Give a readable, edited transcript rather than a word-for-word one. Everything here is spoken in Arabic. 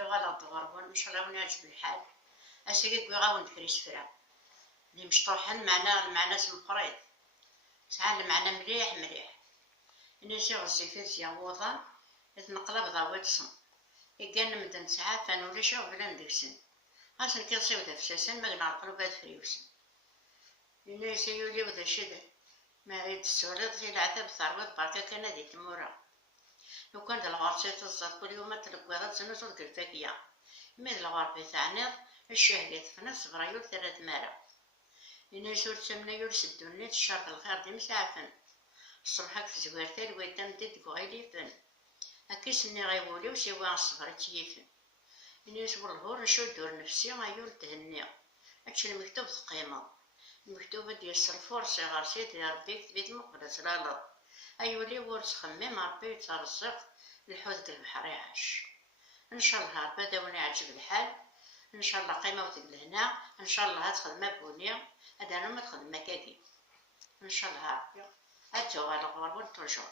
ربي غلط غربون إن شاء الله ونعجب الحال. أسيري كوي كريس فرا اللي مشطوحن معنا المعنى سمقريض ساعة المعنى مليح مليح. إني سي غزي فيزيا ووضا نقلب ضاوات صم إيقان مدن ساعة فانولي شغل بلا ندكسن غاسن كيصيو ذا فساسن ما نعقلو باد فريوسن. إني سي يولي وذا شد ما ريد السوليض في العذاب ثروت بركة كان هذي تمورا لو كان ذا الغرسيت الزاد كل يوم تلقواها تنوزو ذك الفاكية ميد الغربي ثعنيض الشهليت فنص برايول 3 مرة. إني سول سمنا يول سدوني الشرط الخير دي مسعفن الصبحك في زوارتي الويتام ديد قغيلي فن أكيس إني غيولي وسيوا الصبر تيفن. إني سول الهور نشو دور نفسي غيول تهني أتش المكتوب ثقيمة المكتوبة ديال السلفور سي غارسي ديال ربي كتبيت مقبلة لالا أيولي ورس خميم ربي يترزق الحوت البحر يعيش. إن شاء الله ربي داوني عجب الحال إن شاء الله قيمة وتقل هنا إن شاء الله هتخدم بونية هذا أنا ما تخدم مكاكي إن شاء الله ربي هاتو على غرب ونترجع.